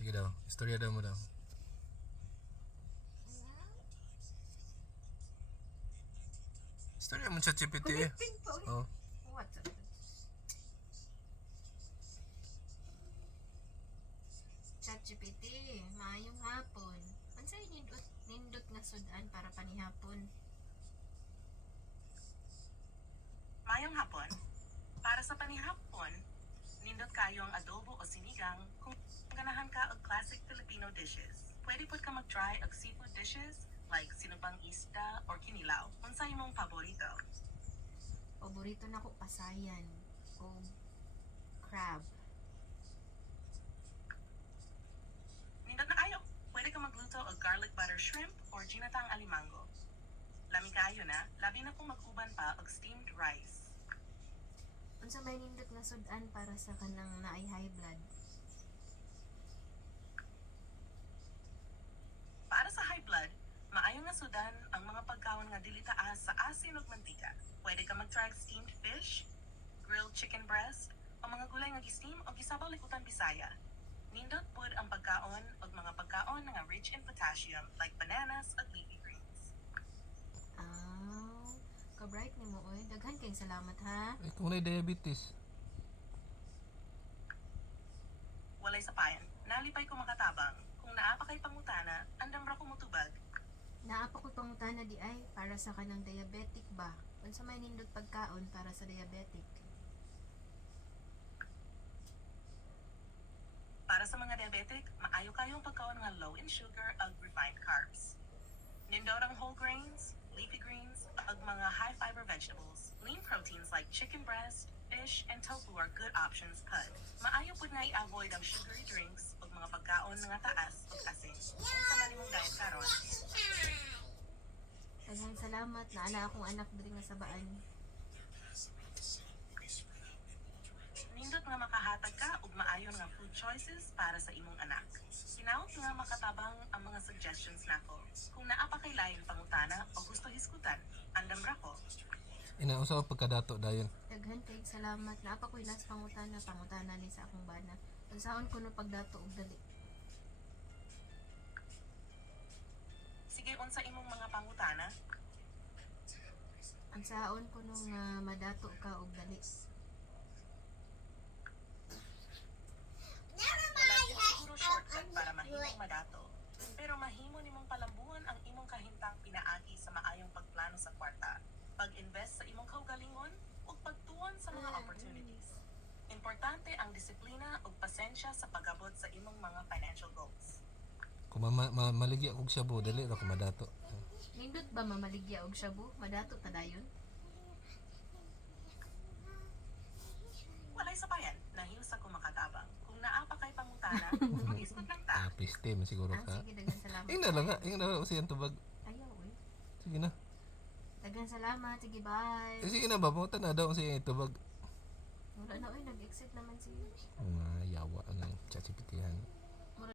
Sige daw, istorya daw mo daw. Istorya mo sa ChatGPT eh. Connecting to. Oh. What? ChatGPT, maayong hapon. Unsay nindot nga sudan para panihapon? Mayong hapon. Para sa panihapon, nindot kayo ang adobo o sinigang kung ganahan ka og classic Filipino dishes. Pwede pod ka mag-try og seafood dishes like sinubang isda or kinilaw. Unsa imong paborito? Paborito na ko pasayan o crab. Nindot na kayo. Pwede ka magluto og garlic butter shrimp or ginatang alimango. Lami kayo na, labi na kung mag-uban pa og steamed rice. Unsa may nindot nga sudan para sa kanang naay high blood? Para sa high blood, maayo nga sudan ang mga pagkaon nga dili taas sa asin ug mantika. Pwede ka mag-try og steamed fish, grilled chicken breast, o mga gulay nga gi-steam o gisabaw likutan Bisaya. Nindot pod ang pagkaon ug mga pagkaon nga rich in potassium like bananas ug leafy greens. Ka-bright ni mo oy. Daghan kayong salamat ha. Eh, kung may diabetes. Walay sapayan, nalipay ko makatabang. Kung naa pa kay pangutana, andam ra ko motubag. Naapa ko pangutana di ay para sa kanang diabetic ba? Unsa may nindot pagkaon para sa diabetic? Para sa mga diabetic, maayo kayong pagkaon nga low in sugar ug refined carbs. Nindot ang whole grains, leafy greens, ug mga high fiber vegetables. Lean proteins like chicken breast, fish, and tofu are good options pod. Maayo pod nga i-avoid ang sugary drinks ug mga pagkaon nga taas ug asin. Unsa man imong diet karon? Daghang salamat. Naala akong anak diri nga sabaan. Nindot nga makahatag ka og maayon nga food choices para sa imong anak. Hinaot nga makatabang ang mga suggestions nako. Kung naa pa kay lain pangutana o gusto hiskutan, andam ra ko. Inausa ko pagkadato dayon. Daghan kayong salamat. Naapa ko'y last pangutana ni sa akong bana. Unsaon ko no pagdato og dali. Sige, unsa imong mga pangutana? Unsaon ko no nga madato ka og dali. Wala gyud siguro shortcut para mahimong madato. Pero mahimo nimong palambuhan ang imong kahintang pinaagi sa maayong pagplano sa kwarta, pag-invest sa imong kaugalingon, ug pagtuon sa mga opportunities. Importante ang disiplina ug pasensya sa pag-abot sa imong mga financial goals. Kung maligya kog shabu, dali ra ko madato. Nindot ba mamaligya og shabu? Madato ta dayon? Walay sapayan, nahiusa ko makatabang. Kung naa pa kay pangutana, mag-iskot lang ta. Piste man siguro ka. Sige, daghang salamat. Ingna lang nga, ingna lang siyang tubag. Ayaw eh. Sige na. Daghang salamat. Sige, bye. Sige na ba, punta na daw siya tubag. Wala na oy, nag-exit naman siya. Mga yawa ng ChatGPT-han.